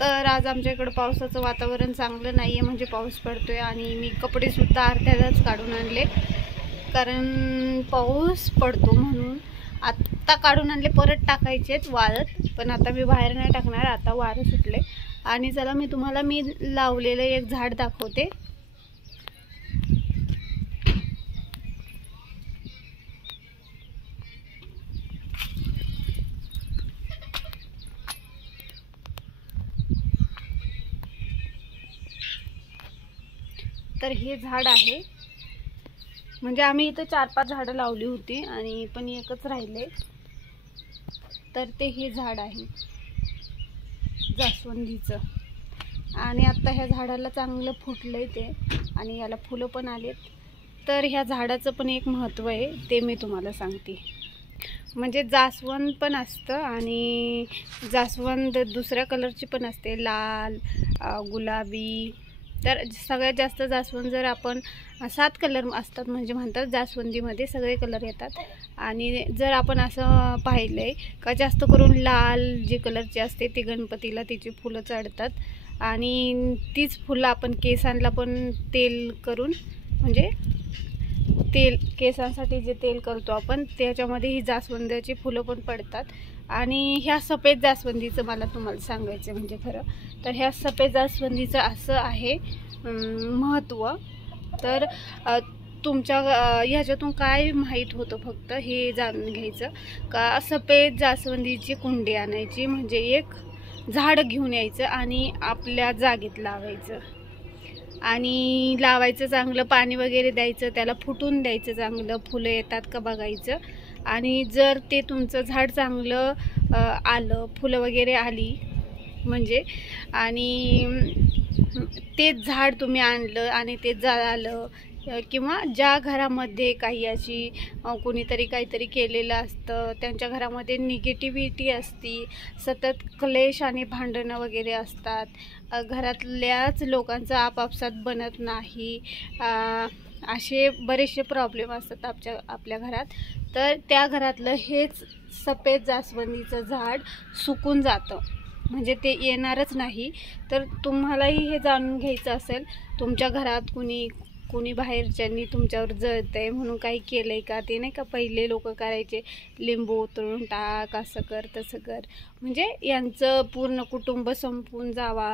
तर आज आमच्या इकडं पावसाचं वातावरण चांगलं नाही आहे, म्हणजे पाऊस पडतोय आणि मी कपडेसुद्धा अर्ध्यातच काढून आणले, कारण पाऊस पडतो म्हणून. आत्ता काढून आणले, परत टाकायचेच वाळत, पण आता मी बाहेर नाही टाकणार, आता वारं सुटले. आणि चला मी तुम्हाला मी लावलेलं एक झाड दाखवते. तर हे झाड आहे, म्हणजे आम्ही इथं 4-5 झाडं लावली होती आणि पण एकच राहिले. तर ते हे झाड आहे जास्वंदीचं, आणि आता ह्या झाडाला चांगलं फुटलंय ते, आणि याला फुलं पण आलेत. तर ह्या झाडाचं पण एक महत्त्व आहे, ते मी तुम्हाला सांगते. म्हणजे जास्वंद पण असतं, आणि जास्वंद दुसऱ्या कलरची पण असते, लाल, गुलाबी. तर सगळ्यात जास्त जास्वंद जर आपण 7 कलर असतात, म्हणजे म्हणतात जास्वंदीमध्ये सगळे कलर येतात. आणि जर आपण असं पाहिलंय का जास्त करून लाल जी कलरची असते ती गणपतीला तिची फुलं चढतात, आणि तीच फुलं आपण केसांना पण तेल करून, म्हणजे तेल केसांसाठी जे तेल करतो आपण त्याच्यामध्ये ही जास्वंदाची फुलं पण पडतात. आणि ह्या सफेद जास्वंदीचं मला तुम्हाला सांगायचं म्हणजे खरं तर ह्या सफेद जास्वंदीचं असं आहे महत्त्व. तर तुमच्या ह्याच्यातून काय माहीत होतं फक्त हे जाणून घ्यायचं का सफेद जास्वंदीची कुंडी आणायची, म्हणजे एक झाड घेऊन यायचं आणि आपल्या जागेत लावायचं, आणि लावायचं, चांगलं पाणी वगैरे द्यायचं, त्याला फुटून द्यायचं, चांगलं फुलं येतात का बघायचं. आणि जर ते तुमचं झाड चांगलं आलं, फुलं वगैरे आली म्हणजे, आणि ते झाड तुम्ही आणलं आणि ते झालं, किंवा ज्या घरामध्ये काही अशी कोणीतरी काहीतरी केलेलं असतं, त्यांच्या घरामध्ये निगेटिव्हिटी असती, सतत क्लेश आणि भांडणं वगैरे असतात, घरातल्याच लोकांचं आपापसात बनत नाही, असे बरेचसे प्रॉब्लेम असतात आपल्या घरात. तर त्या घरातलं हेच सफेद जास्वंदीचं झाड सुकून जातं, म्हणजे ते येणारच नाही. तर तुम्हालाही हे जाणून घ्यायचं असेल, तुमच्या घरात कुणी बाहेरच्यांनी तुमच्यावर जळतंय म्हणून काही केलंय का, ते नाही का पहिले लोक करायचे, लिंबू उतरून टाक, असं कर तसं कर, म्हणजे यांचं पूर्ण कुटुंब संपून जावा,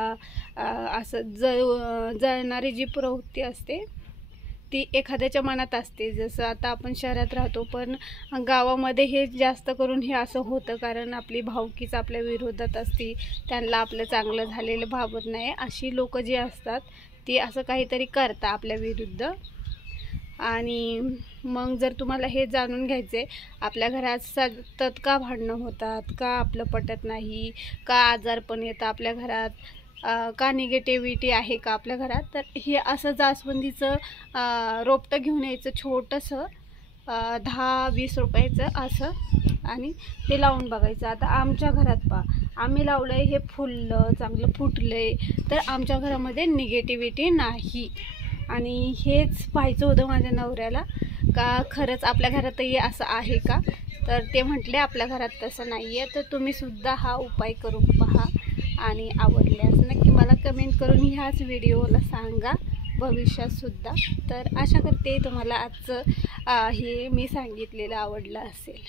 असं जळणारी जी प्रवृत्ती असते ती एखाद्याच्या मनात असते. जसं आता आपण शहरात राहतो, पण गावामध्ये हे जास्त करून हे असं होतं, कारण आपली भावकीच आपल्या विरोधात असते, त्यांना आपलं चांगलं झालेलं भावत नाही, अशी लोक जी असतात ती असं काहीतरी करतात आपल्या विरुद्ध. आणि मग जर तुम्हाला हे जाणून घ्यायचं आहे आपल्या घरात सतत का भांडणं होतात, का आपलं पटत नाही, का आजारपण येतं आपल्या घरात, का निगेटिव्हिटी आहे का आपल्या घरात, तर हे असं जास्वंदीचं रोपटं घेऊन यायचं छोटंसं, 10-20 रुपयाचं असं, आणि ते लावून बघायचं. आता आमच्या घरात आम्ही लावलं आहे, हे फुललं, चांगलं फुटलं आहे, तर आमच्या घरामध्ये निगेटिव्हिटी नाही. आणि हेच पाहायचं होतं माझ्या नवऱ्याला का खरंच आपल्या घरातही असं आहे का, तर ते म्हटले आपल्या घरात तसं नाही आहे. तर तुम्हीसुद्धा हा उपाय करून पहा, आणि आवडल्यास नक्की मला कमेंट करून ह्याच व्हिडिओला सांगा भविष्यातसुद्धा. तर आशा करते तुम्हाला आजचं हे मी सांगितलेलं आवडलं असेल.